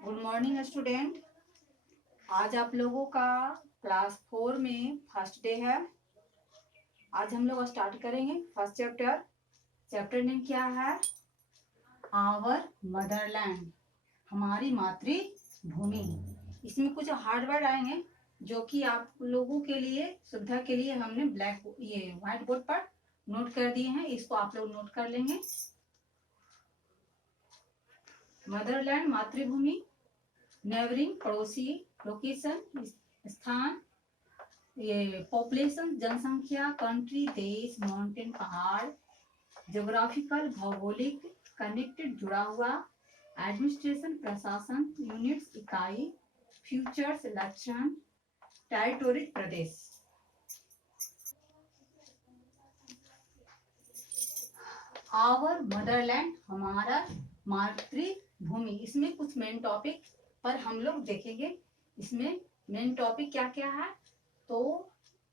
Good morning student. आज आप लोगों का क्लास 4 में फर्स्ट डे है। आज हम लोग स्टार्ट करेंगे फर्स्ट चैप्टर। चैप्टर नेम क्या है? आवर मदरलैंड, हमारी मातृभूमि। इसमें कुछ हार्ड वर्ड आएंगे जो कि आप लोगों के लिए सुविधा के लिए हमने व्हाइट बोर्ड पर नोट कर दिए हैं। इसको आप लोग नोट कर लेंगे। मदरलैंड मातृभूमि, नेबरिंग पड़ोसी, लोकेशन स्थान, ये पॉपुलेशन जनसंख्या, कंट्री देश, माउंटेन पहाड़, ज्योग्राफिकल भौगोलिक, कनेक्टेड जुड़ा हुआ, एडमिनिस्ट्रेशन प्रशासन, यूनिट्स इकाई, फ्यूचर्स लक्षण, टेरिटोरी प्रदेश। आवर मदरलैंड, हमारा मातृभूमि। इसमें कुछ मेन टॉपिक पर हम लोग देखेंगे। इसमें मेन टॉपिक क्या क्या है? तो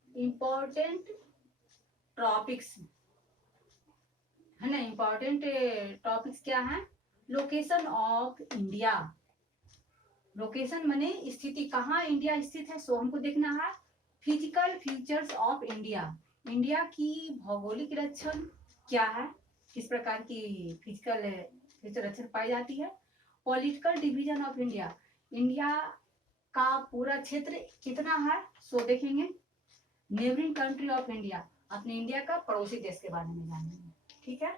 इम्पोर्टेंट टॉपिक्स है ना। इम्पोर्टेंट टॉपिक्स क्या है? Location of India. लोकेशन माने स्थिति, कहाँ इंडिया स्थित है सो हमको देखना है। Physical features of India, India की भौगोलिक लक्षण क्या है, किस प्रकार की फिजिकल फीचर लक्षण पाई जाती है। Political division of India, India का पूरा क्षेत्र कितना है सो देखेंगे। नेबरिंग कंट्री ऑफ इंडिया, अपने इंडिया का पड़ोसी देश के बारे में जानेंगे। ठीक है,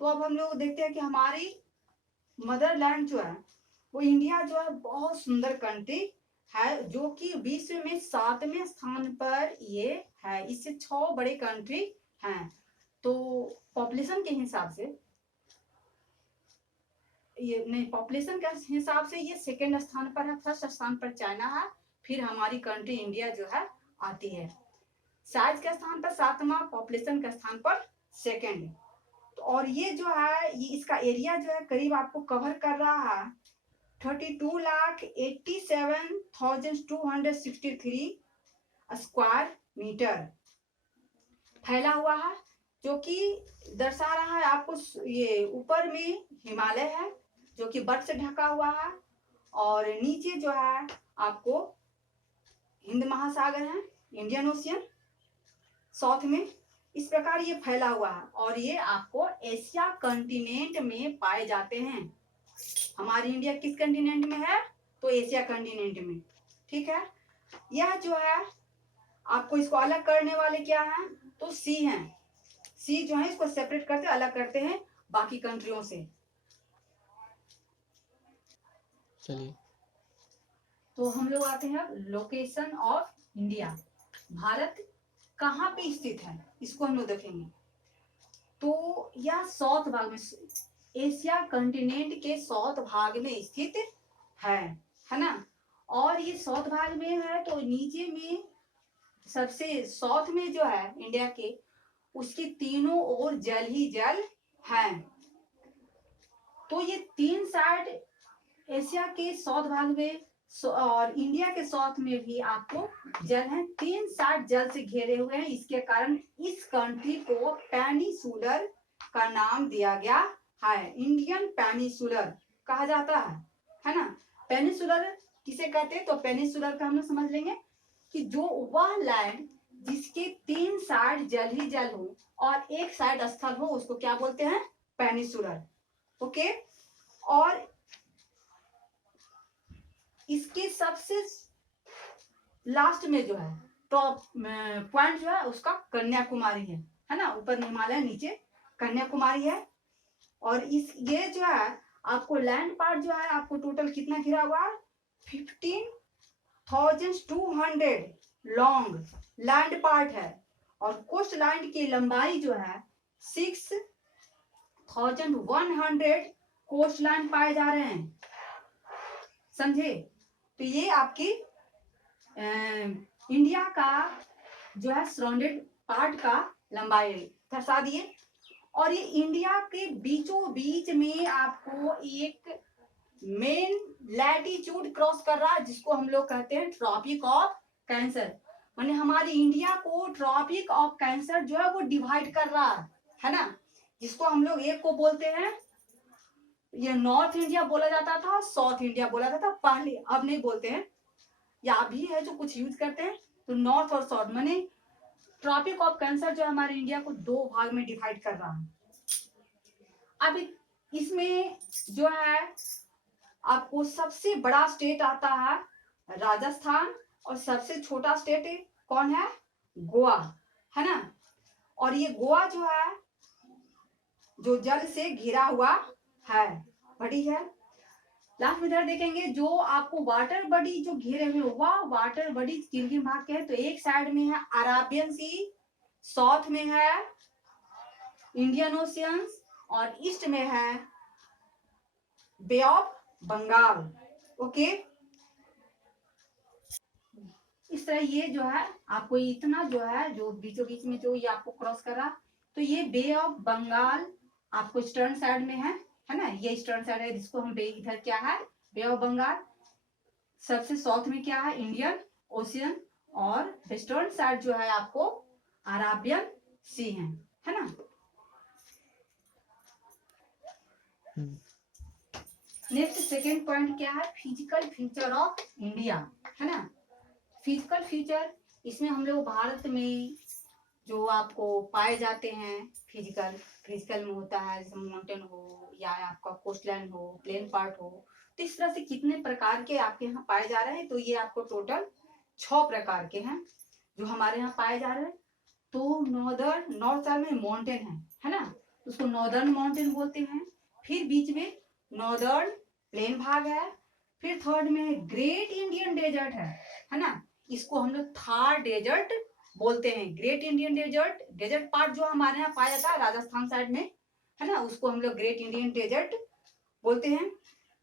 तो अब हम लोग देखते हैं कि हमारी मदरलैंड जो है वो इंडिया जो है बहुत सुंदर कंट्री है, जो कि विश्व में 7वें स्थान पर ये है। इससे 6 बड़े कंट्री हैं। तो पॉपुलेशन के हिसाब से ये नहीं, पॉपुलेशन के हिसाब से ये सेकंड स्थान पर है। फर्स्ट स्थान पर चाइना है, फिर हमारी कंट्री इंडिया जो है आती है। साइज के स्थान पर 7वां, पॉपुलेशन के स्थान पर सेकंड। और ये जो है ये इसका एरिया जो है करीब आपको कवर कर रहा है 32,87,263 स्क्वायर मीटर फैला हुआ है, जो कि दर्शा रहा है आपको। ये ऊपर में हिमालय है जो कि बर्फ से ढका हुआ है, और नीचे जो है आपको हिंद महासागर है, इंडियन ओशियन साउथ में। इस प्रकार ये फैला हुआ है, और ये आपको एशिया कंटिनेंट में पाए जाते हैं। हमारी इंडिया किस कंटिनेंट में है? तो एशिया कंटिनेंट में। ठीक है, यह जो है आपको इसको अलग करने वाले क्या हैं? तो सी हैं। सी जो है इसको सेपरेट करते अलग करते हैं बाकी कंट्रियों से। चलिए, तो हम लोग आते हैं लोकेशन ऑफ इंडिया। भारत कहाँ पे स्थित है इसको हम लोग देखेंगे। तो यह साउथ भाग में, एशिया कंटिनेंट के साउथ भाग में स्थित है ना। और ये साउथ भाग में है तो नीचे में सबसे साउथ में जो है इंडिया के, उसके तीनों ओर जल ही जल है। तो ये 3 साइड एशिया के साउथ भाग में और इंडिया के साउथ में भी आपको जल है। 3 साइड जल से घेरे हुए हैं। इसके कारण इस कंट्री को पेनिसुलर का नाम दिया गया है। इंडियन पेनिसुलर कहा जाता है ना। पेनिसुलर किसे कहते हैं? तो पेनिसुलर का हम लोग समझ लेंगे कि जो वह लैंड जिसके 3 साइड जल ही जल हो और एक साइड स्थल हो उसको क्या बोलते हैं? पेनिसुलर। ओके, और इसके सबसे लास्ट में जो है टॉप पॉइंट जो है उसका कन्याकुमारी है ना। ऊपर हिमालय, नीचे कन्याकुमारी है। और इस ये जो है आपको लैंड पार्ट जो है आपको टोटल कितना घिरा हुआ है? 15,200 लॉन्ग लैंड पार्ट है। और कोस्ट लाइन की लंबाई जो है 6,100 कोस्ट लाइन पाए जा रहे हैं। समझे? तो ये आपकी इंडिया का जो है सराउंडेड पार्ट का लंबाई दर्शा दिए। और ये इंडिया के बीचों बीच में आपको एक मेन लैटिट्यूड क्रॉस कर रहा है, जिसको हम लोग कहते हैं ट्रॉपिक ऑफ कैंसर। माने हमारी इंडिया को ट्रॉपिक ऑफ कैंसर जो है वो डिवाइड कर रहा है ना। जिसको हम लोग एक को बोलते हैं ये नॉर्थ इंडिया बोला जाता था, साउथ इंडिया बोला जाता था पहले, अब नहीं बोलते हैं, या अभी है जो कुछ यूज करते हैं। तो नॉर्थ और साउथ माने ट्रॉपिक ऑफ कैंसर जो हमारे इंडिया को दो भाग में डिवाइड कर रहा है। अब इसमें जो है आपको सबसे बड़ा स्टेट आता है राजस्थान, और सबसे छोटा स्टेट कौन है, गोवा, है ना। और ये गोवा जो है जो जल से घिरा हुआ है, बड़ी है। लास्ट में इधर देखेंगे जो आपको वाटर बॉडी जो घेरे हुए, वह वाटर बॉडी किन किन भाग के है, तो एक साइड में है अराबियन सी, साउथ में है इंडियन ओशियन, और ईस्ट में है बे ऑफ बंगाल। ओके, इस तरह ये जो है आपको इतना जो है जो बीचों बीच में जो ये आपको क्रॉस कर रहा, तो ये बे ऑफ बंगाल आपको ईस्टर्न साइड में है ना, ये ईस्टर्न साइड है जिसको हम बे, इधर क्या है बे ऑफ बंगाल। सबसे साउथ में क्या है इंडियन ओशियन, और वेस्टर्न साइड जो है आपको अराबियन सी है ना। नेक्स्ट सेकेंड पॉइंट क्या है, फिजिकल फीचर ऑफ इंडिया, है ना। फिजिकल फीचर, इसमें हम लोग भारत में जो आपको पाए जाते हैं फिजिकल में होता है, जैसे माउंटेन हो या आपका कोस्टलैंड हो, प्लेन पार्ट हो, तो इस तरह से कितने प्रकार के आपके यहाँ पाए जा रहे हैं, तो ये आपको टोटल 6 प्रकार के हैं जो हमारे यहाँ पाए जा रहे हैं। तो नॉर्थ साइड में माउंटेन है ना, उसको नॉर्दर्न माउंटेन बोलते हैं। फिर बीच में नॉर्दर्न प्लेन भाग है। फिर थर्ड में ग्रेट इंडियन डेजर्ट है ना, इसको हम लोग थार डेजर्ट बोलते हैं। ग्रेट इंडियन डेजर्ट पार्ट जो हमारे यहाँ पाया जाता है राजस्थान साइड में, है ना, उसको हम लोग ग्रेट इंडियन डेजर्ट बोलते हैं।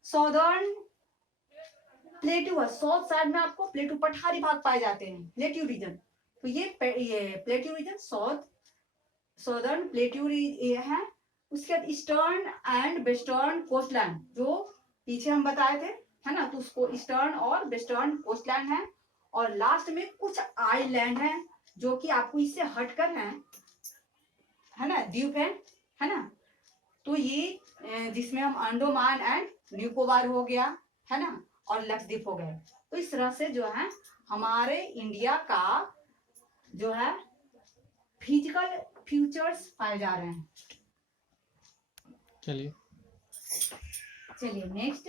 सॉदर्न प्लेटू है, साउथ साइड में आपको प्लेटू पठारी भाग पाए जाते हैं, प्लेट्यू रीजन। तो ये प्लेट्यू रीजन सॉदर्न प्लेट्यू है। उसके बाद ईस्टर्न एंड वेस्टर्न कोस्टलैंड जो पीछे हम बताए थे, है ना, तो उसको ईस्टर्न और वेस्टर्न कोस्टलैंड है। और लास्ट में कुछ आइलैंड है जो कि आपको इससे हटकर है ना, द्वीप है ना। तो ये जिसमें हम अंडोमान एंड निकोबार हो गया, है ना, और लक्षद्वीप हो गए। तो इस तरह से जो है हमारे इंडिया का जो है फिजिकल फीचर्स पाए जा रहे हैं। चलिए नेक्स्ट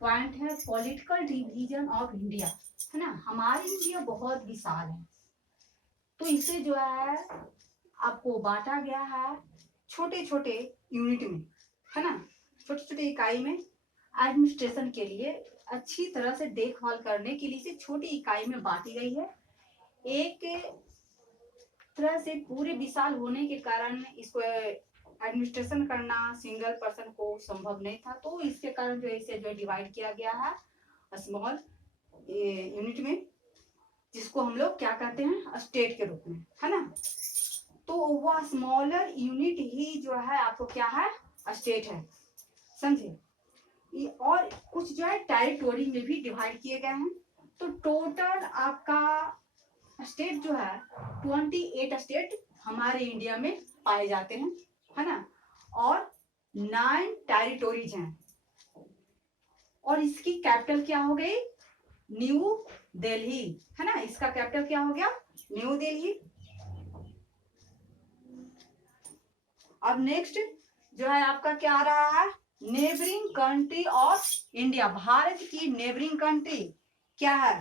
पॉइंट है पॉलिटिकल डिवीजन ऑफ इंडिया, है ना। हमारी इंडिया बहुत विशाल है, तो इसे जो है आपको बांटा गया है छोटे छोटे यूनिट में, है ना, छोटे छोटे इकाई में। एडमिनिस्ट्रेशन के लिए अच्छी तरह से देखभाल करने के लिए इसे छोटी इकाई में बांटी गई है। एक तरह से पूरे विशाल होने के कारण इसको एडमिनिस्ट्रेशन करना सिंगल पर्सन को संभव नहीं था, तो इसके कारण जो इसे जो डिवाइड किया गया है स्मॉल यूनिट में, जिसको हम लोग क्या कहते हैं स्टेट के रूप में, है ना। तो वह स्मॉलर यूनिट ही जो है आपको क्या है स्टेट है, समझे। और कुछ जो है टेरिटोरी में भी डिवाइड किए गए हैं। तो टोटल आपका स्टेट जो है 28 स्टेट हमारे इंडिया में पाए जाते हैं, है ना, और 9 टेरिटोरीज हैं। और इसकी कैपिटल क्या हो गई, न्यू दिल्ली, है ना, इसका कैपिटल क्या हो गया न्यू दिल्ली। अब नेक्स्ट जो है आपका क्या आ रहा है, neighbouring country of India, Bharat की नेबरिंग कंट्री क्या है।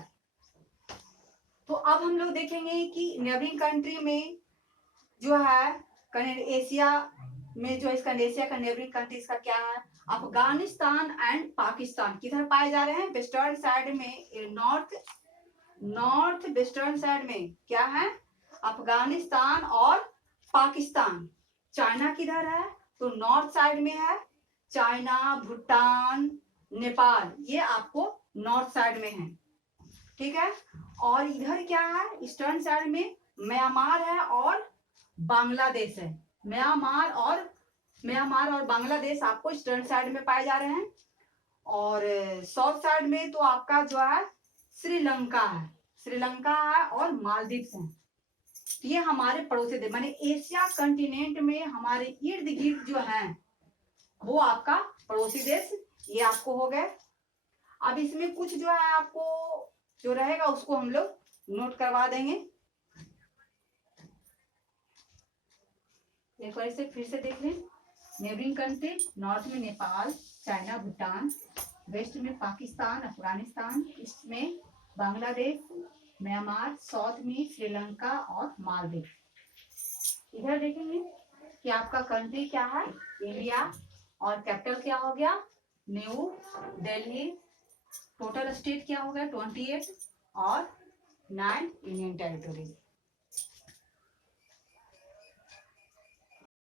तो अब हम लोग देखेंगे कि नेबरिंग कंट्री में जो है एशिया में जो इसका एशिया का नेबरिंग कंट्री इसका क्या है, अफगानिस्तान एंड पाकिस्तान किधर पाए जा रहे हैं, वेस्टर्न साइड में, नॉर्थ वेस्टर्न साइड में क्या है अफगानिस्तान और पाकिस्तान। चाइना किधर है, तो नॉर्थ साइड में है, चाइना, भूटान, नेपाल, ये आपको नॉर्थ साइड में है, ठीक है। और इधर क्या है ईस्टर्न साइड में म्यांमार है और बांग्लादेश है। म्यांमार और बांग्लादेश आपको ईस्टर्न साइड में पाए जा रहे हैं। और साउथ साइड में तो आपका जो है श्रीलंका है और मालदीव्स है। ये हमारे पड़ोसी देश माने एशिया कंटिनेंट में हमारे इर्द गिर्द जो है वो आपका पड़ोसी देश, ये आपको हो गया। अब इसमें कुछ जो है आपको जो रहेगा उसको हम लोग नोट करवा देंगे। एक बार इसे फिर से देख लें। नेबरिंग कंट्री, नॉर्थ में नेपाल, चाइना, भूटान, वेस्ट में पाकिस्तान, अफगानिस्तान, ईस्ट में बांग्लादेश, म्यांमार, साउथ में श्रीलंका और मालदीव। इधर देखेंगे कि आपका कंट्री क्या है, इंडिया, और कैपिटल क्या हो गया, न्यू दिल्ली। टोटल स्टेट क्या हो गया 28 और 9 यूनियन टेरिटोरीज।